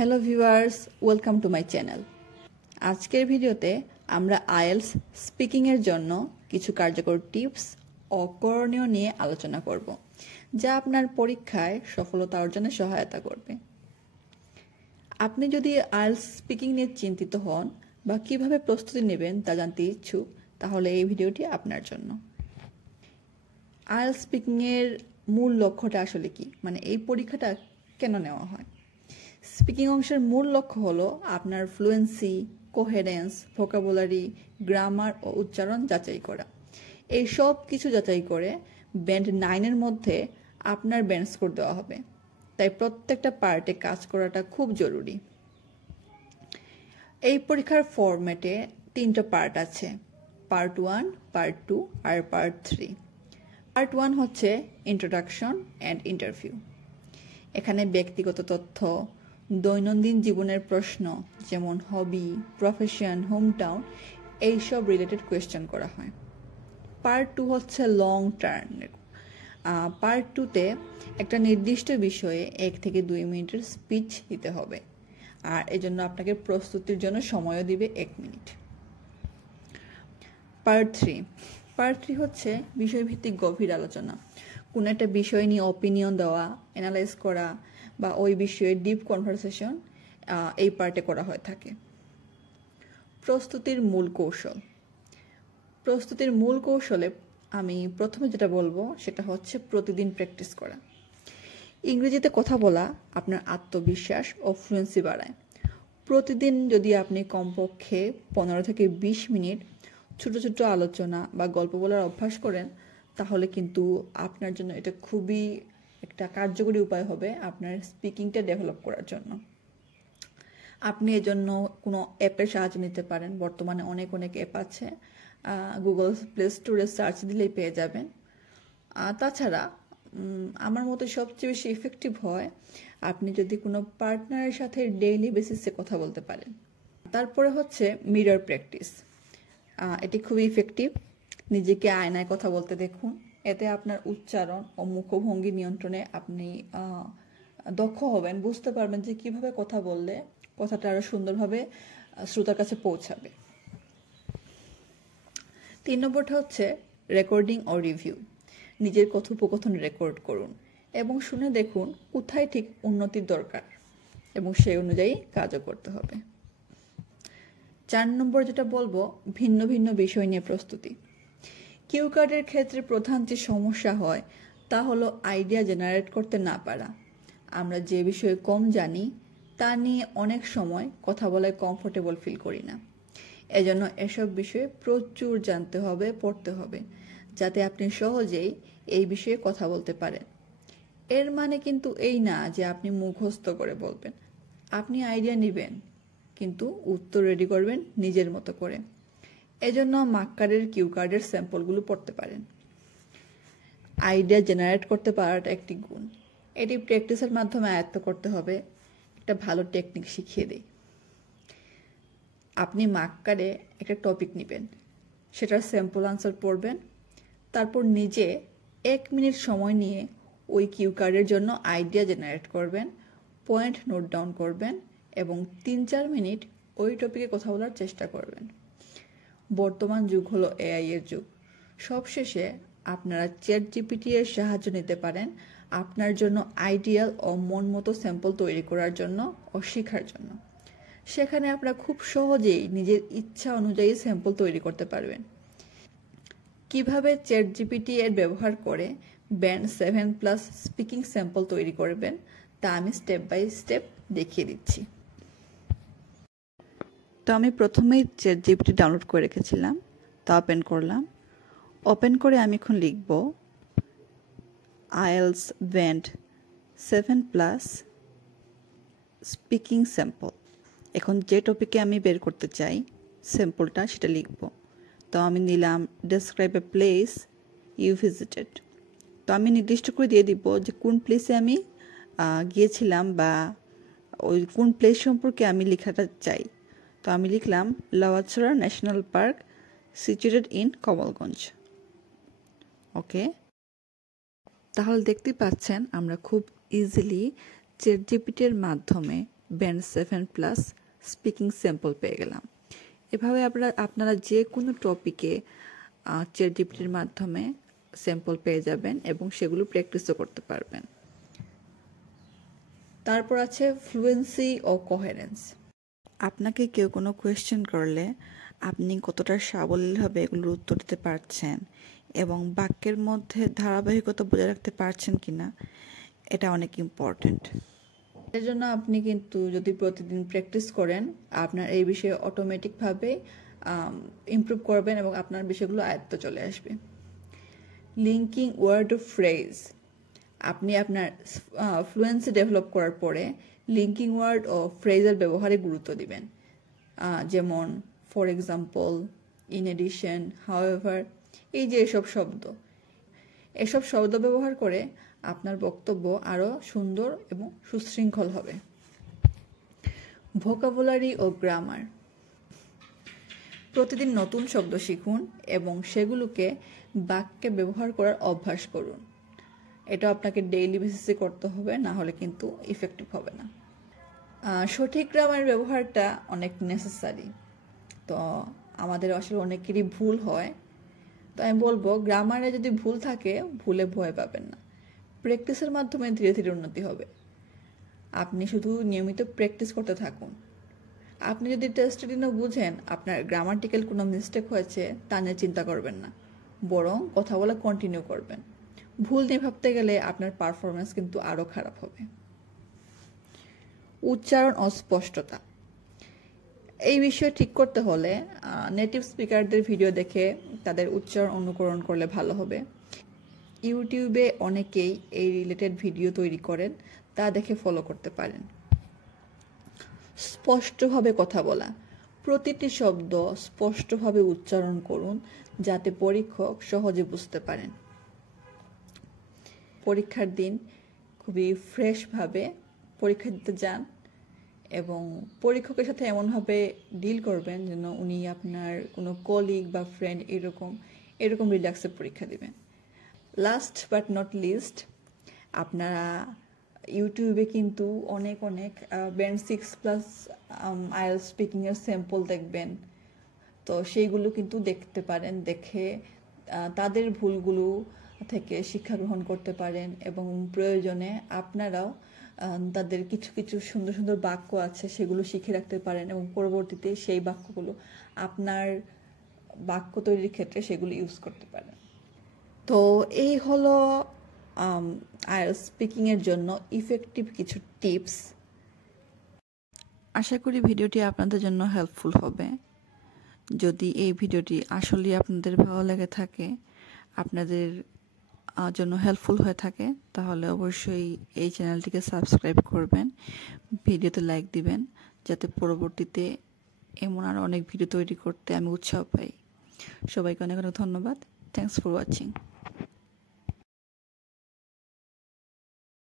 Hello viewers, welcome to my channel. আজকের ভিডিওতে আমরা আইএলটিএস স্পিকিংয়ের জন্য কিছু কার্যকর টিপস ও করণীয় নিয়ে আলোচনা করব, যা আপনার পরীক্ষায় সফলতা অর্জনে সহায়তা করবে। আপনি যদি আইএলটিএস স্পিকিং নিয়ে চিন্তিত হন বা কিভাবে প্রস্তুতি নেবেন তা জানতে ইচ্ছুক, তাহলে এই ভিডিওটি আপনার জন্য। আইএলটিএস স্পিকিংয়ের মূল লক্ষ্যটা আসলে কি, মানে এই পরীক্ষাটা কেন নেওয়া হয়? স্পিকিং অংশের মূল লক্ষ্য হলো আপনার ফ্লুয়েন্সি, কোহেরেন্স, ভোকাবুলারি, গ্রামার ও উচ্চারণ যাচাই করা। এই সব কিছু যাচাই করে ব্যান্ড 9-এর মধ্যে আপনার ব্যান্ড স্কোর দেওয়া হবে। তাই প্রত্যেকটা পার্টে কাজ করাটা খুব জরুরি। এই পরীক্ষার ফরম্যাটে 3টা পার্ট আছে: পার্ট 1, পার্ট 2 আর পার্ট 3। পার্ট 1 হচ্ছে ইন্ট্রোডাকশন অ্যান্ড ইন্টারভিউ। এখানে ব্যক্তিগত তথ্য, দৈনন্দিন জীবনের প্রশ্ন যেমন হবি, প্রফেশন, হোমটাউন, এইসব রিলেটেড কোয়েশ্চেন করা হয়। পার্ট 2 হচ্ছে লং টার্ম। পার্ট 2তে একটা নির্দিষ্ট বিষয়ে 1 থেকে 2 মিনিটের স্পিচ দিতে হবে, আর এজন্য আপনাকে প্রস্তুতির জন্য সময়ও দিবে 1 মিনিট। পার্ট 3 হচ্ছে বিষয়ভিত্তিক গভীর আলোচনা। কোনো একটা বিষয় নিয়ে অপিনিয়ন দেওয়া, অ্যানালাইজ করা বা ওই বিষয়ে ডিপ কনভারসেশন এই পার্টে করা হয়ে থাকে। প্রস্তুতির মূল কৌশলে আমি প্রথমে যেটা বলবো সেটা হচ্ছে প্রতিদিন প্র্যাকটিস করা। ইংরেজিতে কথা বলা আপনার আত্মবিশ্বাস ও ফ্লুয়েন্সি বাড়ায়। প্রতিদিন যদি আপনি কমপক্ষে 15 থেকে 20 মিনিট ছোট ছোট আলোচনা বা গল্প বলার অভ্যাস করেন, তাহলে কিন্তু আপনার জন্য এটা খুবই একটা কার্যকরী উপায় হবে আপনার স্পিকিংটা ডেভেলপ করার জন্য। আপনি এজন্য কোনো অ্যাপের সাহায্য নিতে পারেন। বর্তমানে অনেক অ্যাপ আছে, গুগল প্লে স্টোরে সার্চ দিলেই পেয়ে যাবেন। তাছাড়া আমার মতে সবচেয়ে বেশি ইফেক্টিভ হয় আপনি যদি কোনো পার্টনারের সাথে ডেইলি বেসিসে কথা বলতে পারেন। তারপরে হচ্ছে মিরর প্র্যাকটিস। এটি খুবই ইফেক্টিভ। নিজেকে আয়নায় কথা বলতে দেখুন। এতে আপনার উচ্চারণ ও মুখভঙ্গি নিয়ন্ত্রণে আপনি দক্ষ হবেন, বুঝতে পারবেন যে কিভাবে কথা বললে কথাটা আরো সুন্দরভাবে শ্রোতার কাছে পৌঁছাবে। 3 নম্বরটা হচ্ছে রেকর্ডিং ও রিভিউ। নিজের কথোপকথন রেকর্ড করুন এবং শুনে দেখুন কোথায় ঠিক উন্নতির দরকার, এবং সেই অনুযায়ী কাজও করতে হবে। 4 নম্বর যেটা বলবো, ভিন্ন ভিন্ন বিষয় নিয়ে প্রস্তুতি। কিউ কার্ডের ক্ষেত্রে প্রধান যে সমস্যা হয় তা হলো আইডিয়া জেনারেট করতে না পারা। আমরা যে বিষয়ে কম জানি তা নিয়ে অনেক সময় কথা বলায় কমফোর্টেবল ফিল করি না। এজন্য এসব বিষয়ে প্রচুর জানতে হবে, পড়তে হবে, যাতে আপনি সহজেই এই বিষয়ে কথা বলতে পারেন। এর মানে কিন্তু এই না যে আপনি মুখস্থ করে বলবেন। আপনি আইডিয়া নেবেন, কিন্তু উত্তর রেডি করবেন নিজের মতো করে। এজন্য মার্কারের কিউ কার্ডের স্যাম্পলগুলো পড়তে পারেন। আইডিয়া জেনারেট করতে পারাটা একটি গুণ। এটি প্র্যাকটিসের মাধ্যমে আয়ত্ত করতে হবে। একটা ভালো টেকনিক শিখিয়ে দেই। আপনি মার্কারে একটা টপিক নেবেন, সেটার স্যাম্পল আনসার পড়বেন, তারপর নিজে 1 মিনিট সময় নিয়ে ওই কিউ কার্ডের জন্য আইডিয়া জেনারেট করবেন, পয়েন্ট নোট ডাউন করবেন এবং 3-4 মিনিট ওই টপিকে কথা বলার চেষ্টা করবেন। বর্তমান যুগ হলো এআই এর যুগ। সবশেষে আপনারা চ্যাটজিপিটি এর সাহায্য নিতে পারেন আপনার জন্য আইডিয়াল ও মন মতো স্যাম্পল তৈরি করার জন্য ও শেখার জন্য। সেখানে আপনারা খুব সহজেই নিজের ইচ্ছা অনুযায়ী স্যাম্পল তৈরি করতে পারবেন। কিভাবে চ্যাটজিপিটি এর ব্যবহার করে ব্যান্ড 7+ স্পিকিং স্যাম্পল তৈরি করবেন তা আমি স্টেপ বাই স্টেপ দেখিয়ে দিচ্ছি। তো আমি প্রথমেই চ্যাটজিপিটি ডাউনলোড করে রেখেছিলাম, তা ওপেন করলাম। ওপেন করে আমি এখন লিখব আইএলটিএস ব্যান্ড 7+ স্পিকিং স্যাম্পল। এখন যে টপিকে আমি বের করতে চাই স্যাম্পলটা, সেটা লিখব। তো আমি নিলাম describe a place you visited. তো আমি নির্দিষ্ট করে দিয়ে দিব যে কোন প্লেসে আমি গিয়েছিলাম বা ওই কোন প্লেস সম্পর্কে আমি লেখাটা চাই। তো আমি লিখলাম Lawachara national park situated in Kamalganj. Okay, তাহলে দেখতে পাচ্ছেন আমরা খুব ইজিলি চ্যাটজিপিটির মাধ্যমে ব্যান্ড 7+ স্পিকিং স্যাম্পল পেয়ে গেলাম। এভাবে আপনারা যে কোনো টপিকে চ্যাটজিপিটির মাধ্যমে স্যাম্পল পেয়ে যাবেন এবং সেগুলো প্র্যাকটিসও করতে পারবেন। তারপর আছে ফ্লুয়েন্সি ও কোহেরেন্স। আপনাকে কেউ কোনো কোয়েশ্চেন করলে আপনি কতটা সাবলীলভাবে এগুলোর উত্তর দিতে পারছেন এবং বাক্যের মধ্যে ধারাবাহিকতা বজায় রাখতে পারছেন কিনা, এটা অনেক ইম্পর্ট্যান্ট। এর জন্য আপনি কিন্তু যদি প্রতিদিন প্র্যাকটিস করেন, আপনার এই বিষয়ে অটোমেটিকভাবে ইমপ্রুভ করবেন এবং আপনার বিষয়গুলো আয়ত্ত চলে আসবে। লিঙ্কিং ওয়ার্ড ও ফ্রেজ। আপনি আপনার ফ্লুয়েন্সি ডেভেলপ করার পরে লিঙ্কিং ওয়ার্ড ও ফ্রেজের ব্যবহারে গুরুত্ব দিবেন, যেমন for example, in addition, however, এই যে এসব শব্দ ব্যবহার করে আপনার বক্তব্য আরও সুন্দর এবং সুশৃঙ্খল হবে। ভোকাবুলারি ও গ্রামার। প্রতিদিন নতুন শব্দ শিখুন এবং সেগুলোকে বাক্যে ব্যবহার করার অভ্যাস করুন। এটা আপনাকে ডেইলি বেসিসে করতে হবে, না হলে কিন্তু ইফেক্টিভ হবে না। সঠিক গ্রামার ব্যবহারটা অনেক নেসেসারি। তো আমাদের আসলে অনেকেরই ভুল হয়। তো আমি বলবো, গ্রামারে যদি ভুল থাকে, ভুলে ভয় পাবেন না। প্র্যাকটিসের মাধ্যমে ধীরে ধীরে উন্নতি হবে। আপনি শুধু নিয়মিত প্র্যাকটিস করতে থাকুন। আপনি যদি টেস্টের দিনও বুঝেন আপনার গ্রামাটিক্যাল কোনো মিস্টেক হয়েছে, তা নিয়ে চিন্তা করবেন না, বরং কথা বলা কন্টিনিউ করবেন। ভুল নিয়ে ভাবতে গেলে আপনার পারফরমেন্স কিন্তু আরও খারাপ হবে। উচ্চারণ ও স্পষ্টতা। এই বিষয় ঠিক করতে হলে নেটিভ স্পিকারদের ভিডিও দেখে তাদের উচ্চারণ অনুকরণ করলে ভালো হবে। ইউটিউবে অনেকেই এই রিলেটেড ভিডিও তৈরি করেন, তা দেখে ফলো করতে পারেন। স্পষ্টভাবে কথা বলা। প্রতিটি শব্দ স্পষ্টভাবে উচ্চারণ করুন, যাতে পরীক্ষক সহজে বুঝতে পারেন। পরীক্ষার দিন খুবই ফ্রেশভাবে পরীক্ষা দিতে যান এবং পরীক্ষকের সাথে এমনভাবে ডিল করবেন যেন উনি আপনার কোনো কলিগ বা ফ্রেন্ড এরকম রিল্যাক্সে পরীক্ষা দিবেন। লাস্ট বাট নট লিস্ট, আপনারা ইউটিউবে কিন্তু অনেক ব্যান্ড 6+ আইএলটিএস স্পিকিংয়ের স্যাম্পল দেখবেন। তো সেইগুলো কিন্তু দেখতে পারেন, দেখে তাদের ভুলগুলো থেকে শিক্ষা গ্রহণ করতে পারেন এবং প্রয়োজনে আপনারাও তাদের কিছু সুন্দর সুন্দর বাক্য আছে সেগুলো শিখে রাখতে পারেন এবং পরবর্তীতে সেই বাক্যগুলো আপনার বাক্য তৈরির ক্ষেত্রে সেগুলো ইউজ করতে পারেন। তো এই হলো আইএলটিএস স্পিকিংয়ের জন্য ইফেক্টিভ কিছু টিপস। আশা করি ভিডিওটি আপনাদের জন্য হেল্পফুল হবে। যদি এই ভিডিওটি আসলেই আপনাদের ভালো লেগে থাকে, আপনাদের জন্য হেল্পফুল হয়ে থাকে, তাহলে অবশ্যই এই চ্যানেলটিকে সাবস্ক্রাইব করবেন, ভিডিওতে লাইক দিবেন, যাতে পরবর্তীতে এমন আরও অনেক ভিডিও তৈরি করতে আমি উৎসাহ পাই। সবাইকে অনেক ধন্যবাদ। Thanks for watching.